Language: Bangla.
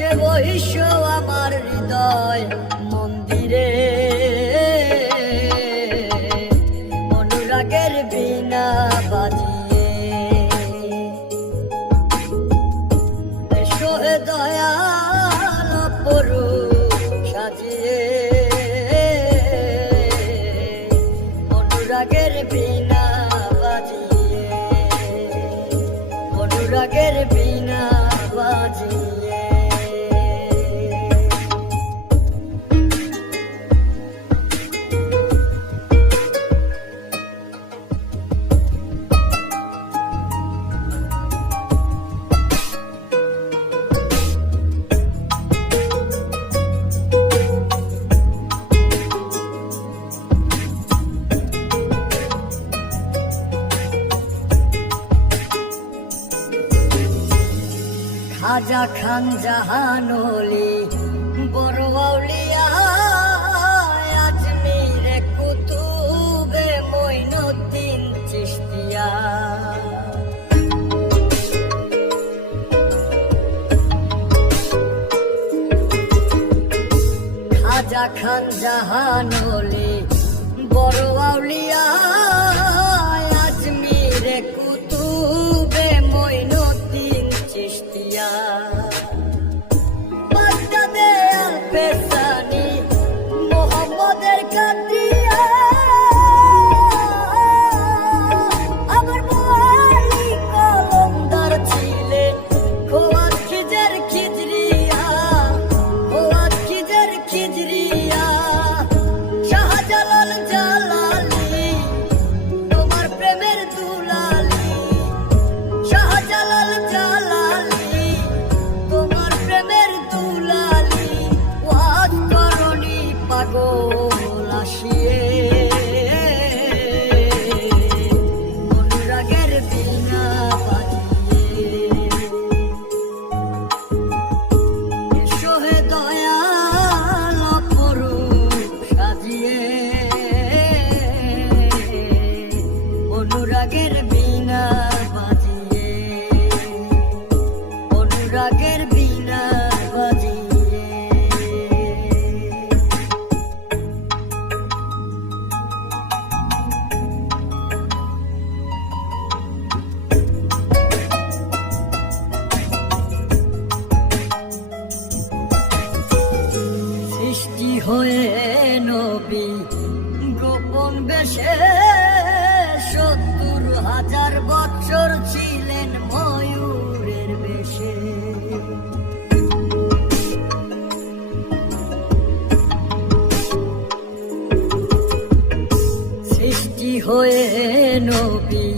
বসে বহিষ্য আমার হৃদয় মন্দিরে, অনুরাগের বীণা বাজিয়ে। এসো হে দয়াল অপরূপ সাজিয়ে, অনুরাগের বীণা বাজিয়ে, অনুরাগের বীণা বাজিয়ে। খাজা খান জাহানলি বড় আউলিয়া, আজমিরে কুতুবে মঈনুদ্দিন চিশতিয়া। খাজা খান জাহানলি বড় আউলিয়া, আজমিরে কুতুবে মঈনুদ্দিন চিশতিয়া। বাগদাদে আল ফেসানি মোহাম্মদের কাদরিয়া, আমার মোয়ালি কলমদার ছিলেন খোয়াত খিজর খিজরিয়া, খোয়াত খিজর খিজরিয়া। শাহজালাল জালালি তোমার প্রেমের দুলালি, শাহজালাল জালালি তোমার প্রেমের দুলালি। ওয়াজ করনি পাগল আসিয়ে, অনুরাগের বীণা বাজিয়ে। এসো হে দয়াল অপরূপ সাজিয়ে, অনুরাগের বীণা বাজিয়ে, অনুরাগের বীণা বাজিয়ে। সৃষ্টি হয়ে নবী গোপন বেশে, ৭০,০০০ বছর ছিলেন ময়ূরের বেশে। সৃষ্টি হয়ে নবী